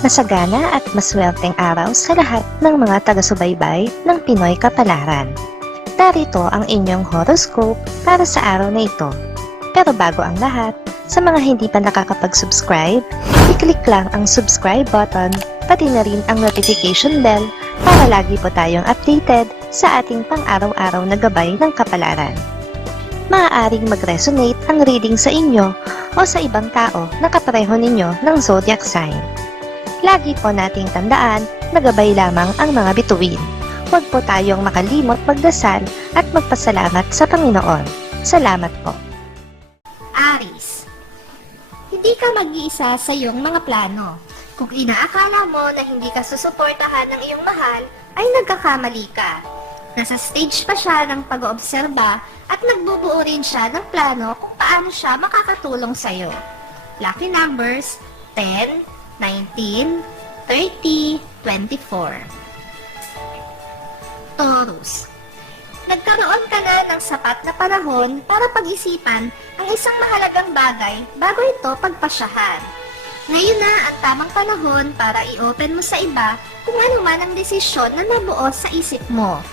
Masagana at maswerteng araw sa lahat ng mga taga-subaybay ng Pinoy Kapalaran. Narito ang inyong horoscope para sa araw na ito. Pero bago ang lahat, sa mga hindi pa nakakapag-subscribe, i-click lang ang subscribe button, pati na rin ang notification bell para lagi po tayong updated sa ating pang-araw-araw na gabay ng kapalaran. Maaaring mag-resonate ang reading sa inyo o sa ibang tao na kapareho ninyo ng zodiac sign. Lagi po nating tandaan na gabay lamang ang mga bituin. Huwag po tayong makalimot magdasal at magpasalamat sa Panginoon. Salamat po. Aries, hindi ka mag-iisa sa iyong mga plano. Kung inaakala mo na hindi ka susuportahan ng iyong mahal, ay nagkakamali ka. Nasa stage pa siya ng pag-oobserba at nagbubuo rin siya ng plano kung paano siya makakatulong sa iyo. Lucky numbers 10, 19, 30, 24. Taurus, nagkaroon ka na ng sapat na panahon para pag-isipan ang isang mahalagang bagay bago ito pagpasyahan. Ngayon na ang tamang panahon para i-open mo sa iba kung ano man ang desisyon na nabuo sa isip mo.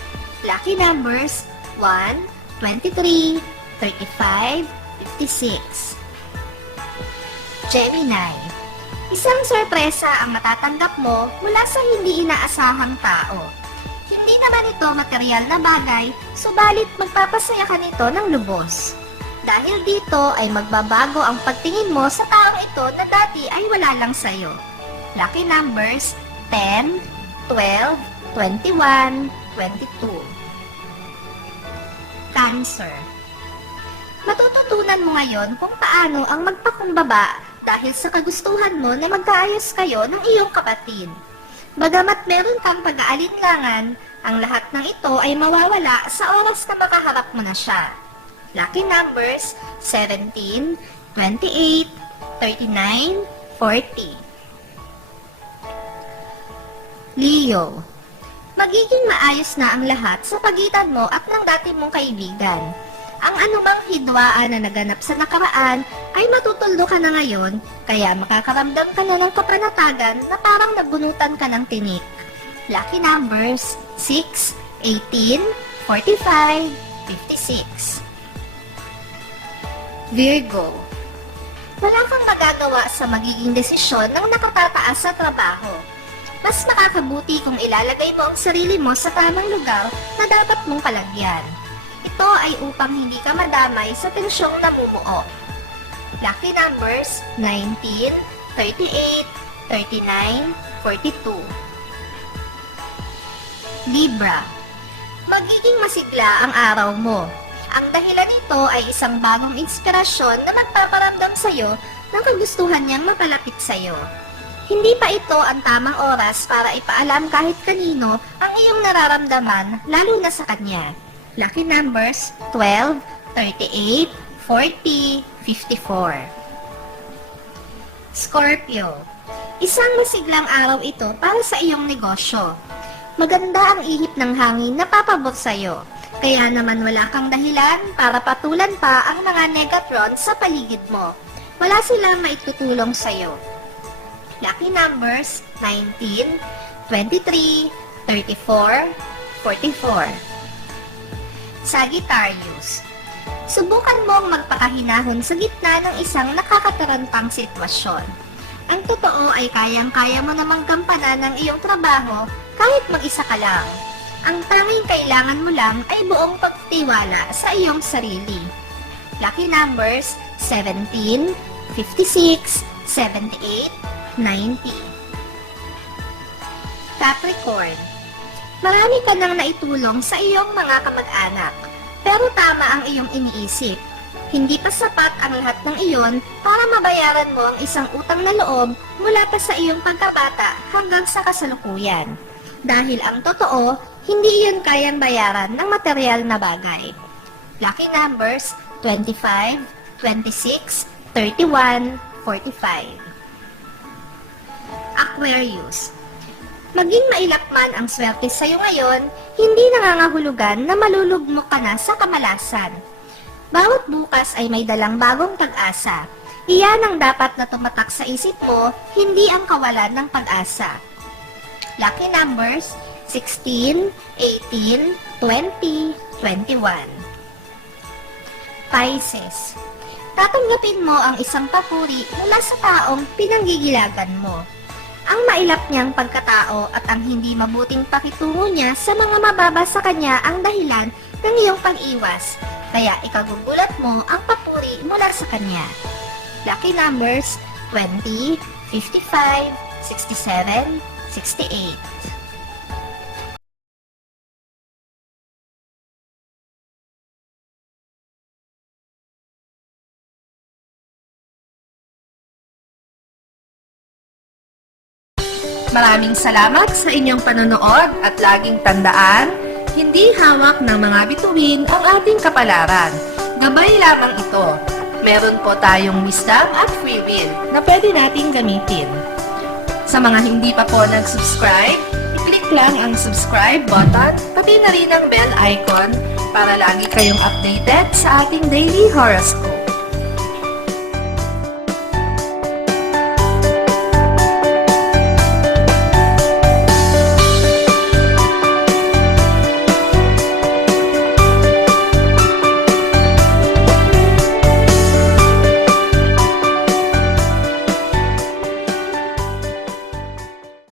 Lucky numbers 1, 23, 35, 56. Gemini, isang sorpresa ang matatanggap mo mula sa hindi inaasahang tao. Hindi naman ito material na bagay, subalit magpapasaya ka nito ng lubos. Dahil dito ay magbabago ang pagtingin mo sa taong ito na dati ay wala lang sa'yo. Lucky numbers 10, 12, 21, 22. Cancer, matututunan mo ngayon kung paano ang magpakumbaba dahil sa kagustuhan mo na magkaayos kayo ng iyong kapatid. Bagamat meron kang pag-aalinlangan, ang lahat ng ito ay mawawala sa oras na makaharap mo na siya. Lucky numbers 17, 28, 39, 40. Leo, magiging maayos na ang lahat sa pagitan mo at ng dati mong kaibigan. Ang anumang hidwaan na naganap sa nakaraan ay matutuldo ka na ngayon, kaya makakaramdam ka na ng kapanatagan na parang nabunutan ka ng tinik. Lucky numbers 6, 18, 45, 56. Virgo, wala kang magagawa sa magiging desisyon ng nakatataas sa trabaho. Mas makakabuti kung ilalagay mo ang sarili mo sa tamang lugar na dapat mong palagyan. Ito ay upang hindi ka madamay sa tensyong namumuo. Lucky numbers 19, 38, 39, 42. Libra, magiging masigla ang araw mo. Ang dahilan nito ay isang bagong inspirasyon na magpaparamdam sa iyo ng kagustuhan niyang mapalapit sa iyo. Hindi pa ito ang tamang oras para ipaalam kahit kanino ang iyong nararamdaman, lalo na sa kanya. Lucky numbers 12, 38, 40, 54. Scorpio, isang masiglang araw ito para sa iyong negosyo. Maganda ang ihip ng hangin na papabot sa iyo, kaya naman wala kang dahilan para patulan pa ang mga negatron sa paligid mo. Wala silang maitutulong sa iyo. Lucky numbers 19, 23, 34, 44. Sagittarius, subukan mong magpakahinahon sa gitna ng isang nakakatarantang sitwasyon. Ang totoo ay kayang-kaya mo namang gampanan ng iyong trabaho kahit mag-isa ka lang. Ang tanging kailangan mo lang ay buong pagtiwala sa iyong sarili. Lucky numbers 17, 56, 78, 90. Capricorn, marami ka nang naitulong sa iyong mga kamag-anak, pero tama ang iyong iniisip. Hindi pa sapat ang lahat ng iyon para mabayaran mo ang isang utang na loob mula pa sa iyong pagkabata hanggang sa kasalukuyan. Dahil ang totoo, hindi iyon kayang bayaran ng material na bagay. Lucky numbers 25, 26, 31, 45. Aquarius, maging mailakman ang swerte sa iyo ngayon, hindi nangangahulugan na malulugmok ka na sa kamalasan. Bawat bukas ay may dalang bagong pag-asa. Iyan ang dapat na tumatak sa isip mo, hindi ang kawalan ng pag-asa. Lucky numbers 16, 18, 20, 21. Pisces. Tatanggapin mo ang isang papuri mula sa taong pinanggigilagan mo. Ang mailap niyang pagkatao at ang hindi mabuting pakitungo niya sa mga mababa sa kanya ang dahilan ng iyong pag-iwas, kaya ikagugulat mo ang papuri mula sa kanya. Lucky numbers 20, 55, 67, 68. Maraming salamat sa inyong panonood at laging tandaan, hindi hawak ng mga bituin ang ating kapalaran. Gabay lamang ito. Meron po tayong wisdom at free will na pwede nating gamitin. Sa mga hindi pa po nag-subscribe, i-click lang ang subscribe button, pati na rin ang bell icon para lagi kayong updated sa ating daily horoscope.